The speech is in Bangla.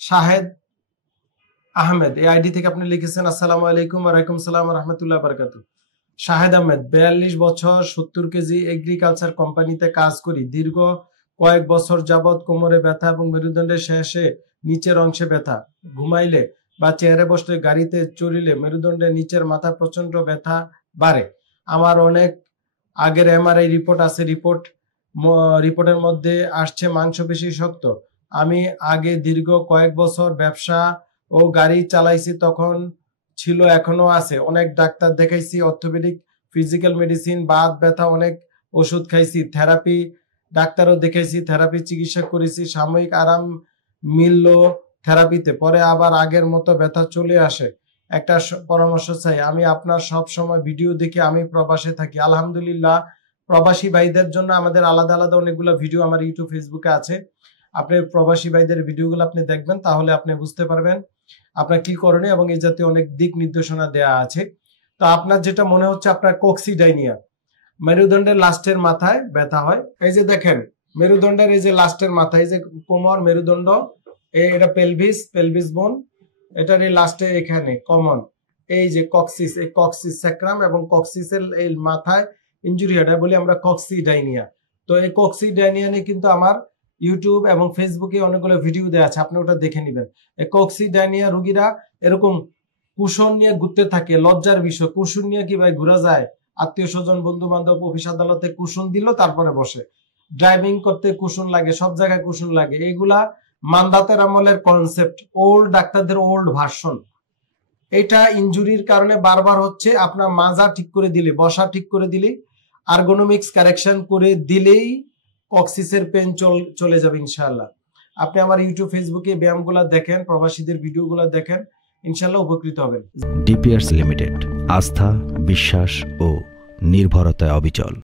শাহেদ আহমেদ, এই আইডি থেকে আপনি লিখেছেন আসসালামু আলাইকুম। ওয়ালাইকুম সালাম রাহমাতুল্লাহ বারাকাতু। শাহেদ আহমেদ, 42 বছর, 70 কেজি, এগ্রিকালচার কোম্পানিতে কাজ করি। দীর্ঘ কয়েক বছর যাবৎ কোমরে ব্যথা এবং মেরুদণ্ডের শেষে নিচের অংশে ব্যথা। ঘুমাইলে বা চেয়ারে বসলে, গাড়িতে চড়িলে মেরুদণ্ডের নিচের মাথা প্রচন্ড ব্যথা বাড়ে। আমার অনেক আগের এমআরআই রিপোর্ট আছে। রিপোর্টের মধ্যে আসছে মাংসপেশি শক্ত। আমি আগে দীর্ঘ কয়েক বছর ব্যবসা ও গাড়ি চালাইছি, তখন ছিল, এখনো আছে। অনেক ডাক্তার দেখাইছি, অর্থোপেডিক, ফিজিক্যাল মেডিসিন, বাত ব্যথা, অনেক ওষুধ খাইছি, থেরাপি ডাক্তারও দেখাইছি, থেরাপি চিকিৎসা করেছি, সাময়িক আরাম মিলল থেরাপিতে, পরে আবার আগের মতো ব্যথা চলে আসে। একটা পরামর্শ চাই। আমি আপনার সব সময় ভিডিও দেখে, আমি প্রবাসে থাকি। আলহামদুলিল্লাহ, প্রবাসী ভাইদের জন্য আমাদের আলাদা আলাদা অনেকগুলো ভিডিও আমার ইউটিউব, ফেসবুকে আছে। আপনি প্রবাসী ভাইদের ভিডিওগুলো আপনি দেখবেন, তাহলে আপনি বুঝতে পারবেন আপনার কি করণীয়, এবং এই জাতীয় অনেক দিক নির্দেশনা দেয়া আছে। তো আপনার যেটা মনে হচ্ছে আপনার কক্সিডাইনিয়া, মেরুদণ্ডের লাস্টের মাথায় ব্যথা হয়। এই যে দেখেন, মেরুদণ্ডের এই যে লাস্টের মাথায়, এই যে কোমর, মেরুদণ্ড, এটা পেলভিস বোন, এটার এই লাস্টে এখানে কমন, এই যে কক্সিস, এই কক্সিস স্যাক্রাম এবং কক্সিসের এই মাথায় ইনজুরি, এটা বলি আমরা কক্সিডাইনিয়া। তো এই কক্সিডাইনিয়া নিয়ে কিন্তু আমার ইউটিউব এবং ফেসবুকে অনেকগুলো ভিডিও দেওয়া আছে, আপনি ওটা দেখে নেবেন। এই কক্সিডাইনিয়া রোগীরা এরকম কুশন নিয়ে ঘুরতে থাকে। লজ্জার বিষয়, কুশন নিয়ে কি ভাই ঘোরা যায়? আত্মীয় স্বজন, বন্ধু বান্ধব, অফিস আদালতে কুশন দিল, তারপরে বসে। ড্রাইভিং করতে কুশন লাগে, সব জায়গায় কুশন লাগে। এইগুলা মান্দাতের আমলের কনসেপ্ট, ওল্ড ডাক্তারদের ওল্ড ভার্সন। এটা ইনজুরির কারণে বারবার হচ্ছে। আপনার মাজা ঠিক করে দিলে, বসা ঠিক করে দিলে, আর্গোনমিক্স কারেকশন করে দিলেই কক্সিসের পেন চলে যাবে ইনশাআল্লাহ। আপনি আমার ইউটিউব, ফেসবুকে ব্যায়ামগুলো দেখেন, প্রবাসীদের ভিডিওগুলো দেখেন, ইনশাআল্লাহ উপকৃত হবেন। ডিপিআরস লিমিটেড, আস্থা, বিশ্বাস ও নির্ভরতায় অবিচল।